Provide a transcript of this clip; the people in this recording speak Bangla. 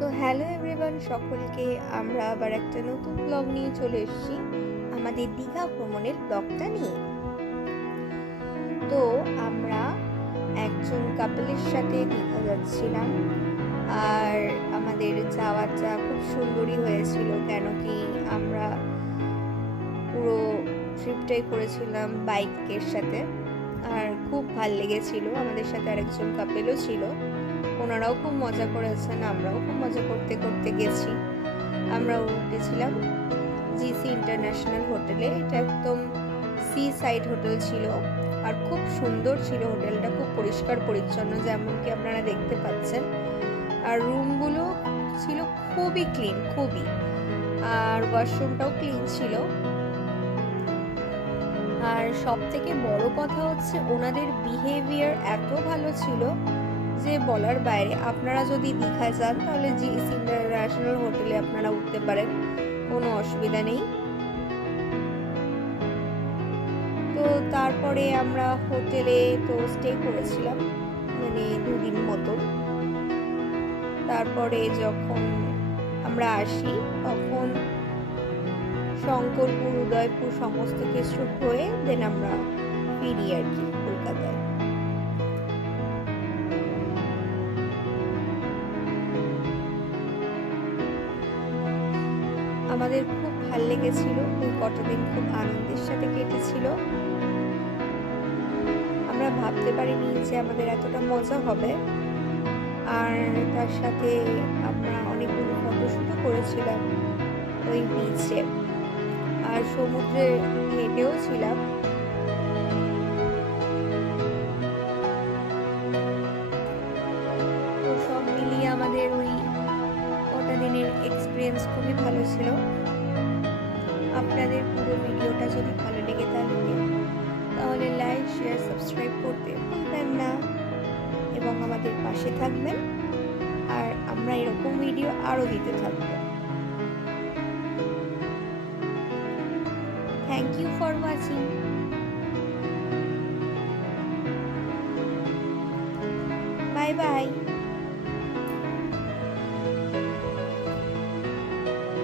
তো হ্যালো এভরিওয়ান, সকলকে আমরা আবার একটা নতুন ব্লগ নিয়ে চলে এসেছি আমাদের দীঘা ভ্রমণের ব্লগটা নিয়ে। তো আমরা একজন কাপলের সাথে দীঘা যাচ্ছিলাম আর আমাদের যাওয়াটা খুব সুন্দরই হয়েছিল কেন কি আমরা পুরো ট্রিপটাই করেছিলাম বাইকের সাথে। আর খুব ভালো লেগেছিল, আমাদের সাথে আরেকজন কাপেলও ছিল। ওনারাও খুব মজা করেছেন, আমরাও খুব মজা করতে করতে গেছি। আমরা উঠেছিলাম জিসি ইন্টারন্যাশনাল হোটেলে এটা একদম সি সাইড হোটেল ছিল আর খুব সুন্দর ছিল হোটেলটা, খুব পরিষ্কার পরিচ্ছন্ন যেমন কি আপনারা দেখতে পাচ্ছেন। আর রুমগুলো ছিল খুবই ক্লিন খুবই। আর ওয়াশরুমটাও ক্লিন ছিল। আর সব থেকে বড় কথা হচ্ছে, ওনাদের বিহেভিয়ার এত ভালো ছিল যে বলার বাইরে, আপনারা যদি দীঘায় যান, তাহলে জি ইন্টারন্যাশনাল হোটেলে আপনারা উঠতে পারেন। কোনো অসুবিধা নেই। তো তারপরে আমরা হোটেলে তো স্টে করেছিলাম মানে দুদিন মতো। তারপরে যখন আমরা আসি, তখন শঙ্করপুর, উদয়পুর সমস্ত কিছু হয়ে দেন আমরা ফিরি আর কি কলকাতায়। আমাদের খুব ভালো লেগেছিল, এই কতদিন খুব আনন্দের সাথে কেটেছিল। আমরা ভাবতে পারিনি যে আমাদের এতটা মজা হবে। আর তার সাথে আমরা অনেকগুলো ফটোশ্যুটও করেছিলাম ওই বিচে আর সমুদ্রে হেঁটেও ছিলাম। এক্সপিরিয়েন্স খুবই ভালো ছিল। আপনাদের পুরো ভিডিওটা যদি ভালো লেগে থাকে, তাহলে লাইক শেয়ার সাবস্ক্রাইব করতে ভুলবেন না। এবং আমাদের পাশে থাকবেন। আর আমরা এরকম ভিডিও আরও দিতে থাকব। Thank you for watching bye bye